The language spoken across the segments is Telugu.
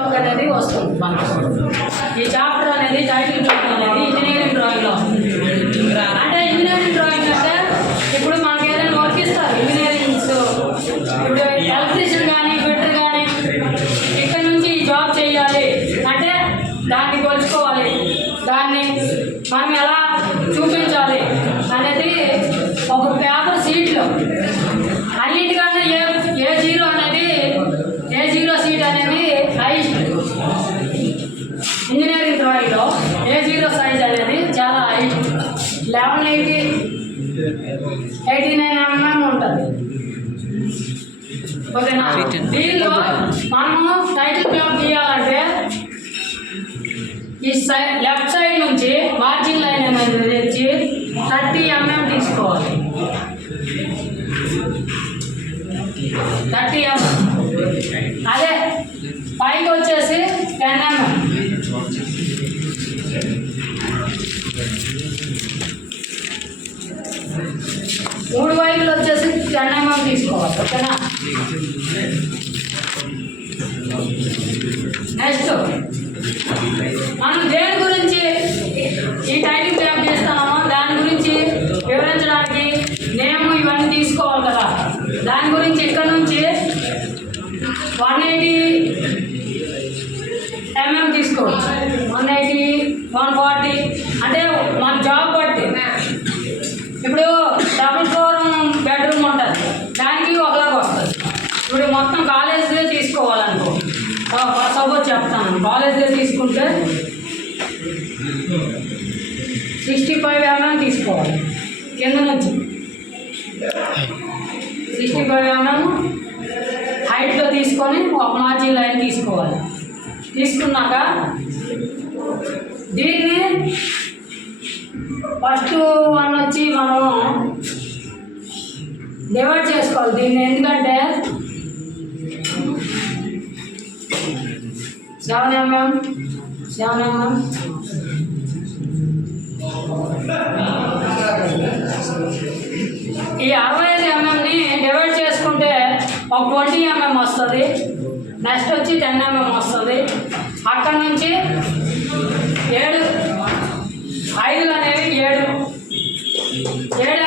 అనేది వస్తుంది మనకు. ఈ చాప్టర్ అనేది టైటిల్ బ్లాక్ అనేది ఇంజనీరింగ్ డ్రాయింగ్లో వస్తుంది. అంటే ఇంజనీరింగ్ డ్రాయింగ్ అంటే ఇప్పుడు మనకి ఏదైనా వర్క్ ఇస్తారు ఇంజనీరింగ్స్, ఇప్పుడు ఎలక్ట్రీషియన్ కానీ ఫిటర్ కానీ ఇక్కడ నుంచి ఈ జాబ్ చేయాలి అంటే దాన్ని కొలుచుకోవాలి, దాన్ని మనం ఎలా చూపించాలి అనేది ఒక పేపర్ షీట్లో అన్నింటికన్నా A0 అనేది A0 షీట్ అనేది హైయెస్ట్ ఇంజనీరింగ్ డ్రాయింగ్లో. A0 సైజ్ అనేది చాలా హైట్ 1189 mm ఉంటుంది. ఓకేనా? దీనిలో మనము టైటిల్ బ్లాక్ గీయాలంటే ఈ లెఫ్ట్ సైడ్ నుంచి మార్జిన్ లైన్ అనేది తెచ్చి 30 mm తీసుకోవాలి. 30 mm. అదే పైకి వచ్చేసి 10 mm. మూడు వైపులు వచ్చేసి 10 mm తీసుకోవాలి. ఓకేనా? నెక్స్ట్ మనం దేని గురించి ఈ టైటిల్ బ్లాక్ చేస్తామో దాని గురించి వివరించడానికి నేమ్ ఇవన్నీ తీసుకోవాలి కదా. దాని గురించి ఇక్కడ నుంచి 180 mm తీసుకోవచ్చు. 180, 140 అంటే మన జాబ్ బట్టి. ఇప్పుడు డబుల్ ఫ్లోర్ బెడ్రూమ్ ఉంటుంది, దానికి ఒకలాగా వస్తుంది. ఇప్పుడు మొత్తం కాలేజ్దే తీసుకోవాలనుకో, సపోజ్ చెప్తాను, కాలేజ్దే తీసుకుంటే 65 mm తీసుకోవాలి. కింద నుంచి 65 mm హైట్లో తీసుకొని ఒక మార్జిన్ లైన్ తీసుకోవాలి. తీసుకున్నాక దీన్ని ఫస్ట్ వన్ వచ్చి మనం డివైడ్ చేసుకోవాలి దీన్ని. ఎందుకంటే 7 mm ఈ 65 mmని డివైడ్ చేసుకుంటే ఒక 20 mm వస్తుంది. నెక్స్ట్ వచ్చి 10 mm వస్తుంది. అక్కడ నుంచి 5 అనేవి 7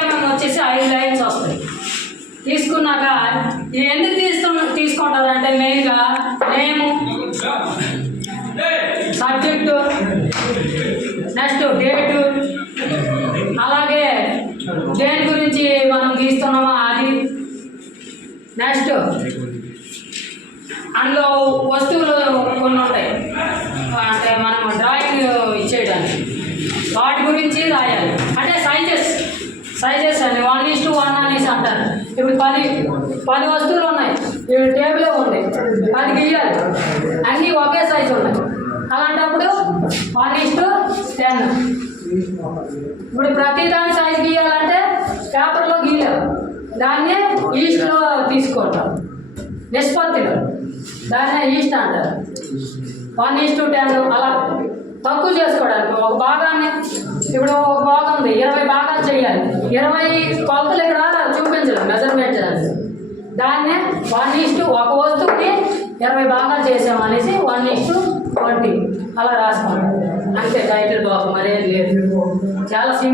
mm వచ్చేసి 5 లైన్స్ వస్తాయి. తీసుకున్నాక ఇది ఎందుకు తీసుకుంటారంటే మెయిన్గా నేము, సబ్జెక్టు, నెక్స్ట్ డేటు, అలాగే దేని గురించి మనం గీస్తున్నామో అది, నెక్స్ట్ అందులో వస్తువులు కొన్ని ఉంటాయి అంటే మనం డ్రాయింగ్ ఇచ్చేయడానికి, వాటి గురించి రాయాలి. అంటే సైజెస్ అని 1:1 అనేసి అంటారు. ఇప్పుడు 10 వస్తువులు ఉన్నాయి, ఇప్పుడు టేబులే ఉంది, 10 గీయాలి, అన్నీ ఒకే సైజు ఉన్నాయి. అలాంటప్పుడు 1:10. ఇప్పుడు ప్రతి దాని సైజు గీయాలంటే పేపర్లో గీయాలి, దాన్నే ఈస్ట్లో తీసుకుంటాం నిష్పత్తిలో, దాన్నే ఈస్ట్ అంటారు. 1:10 అలా తక్కువ చేసుకోవడానికి. ఒక భాగాన్ని ఇప్పుడు ఒక భాగం ఉంది, 20 భాగాలు చేయాలి, 20 కొలతలు ఇక్కడ చూపించలేదు మెజర్మెంట్ చేయాలి. దాన్నే 1:, ఒక వస్తువుని 20 భాగాలు చేసామనేసి 1:20 అలా రాసుకోండి. అంతే టైటిల్ బాబు, మరేం లేదు, చాలా సింపుల్.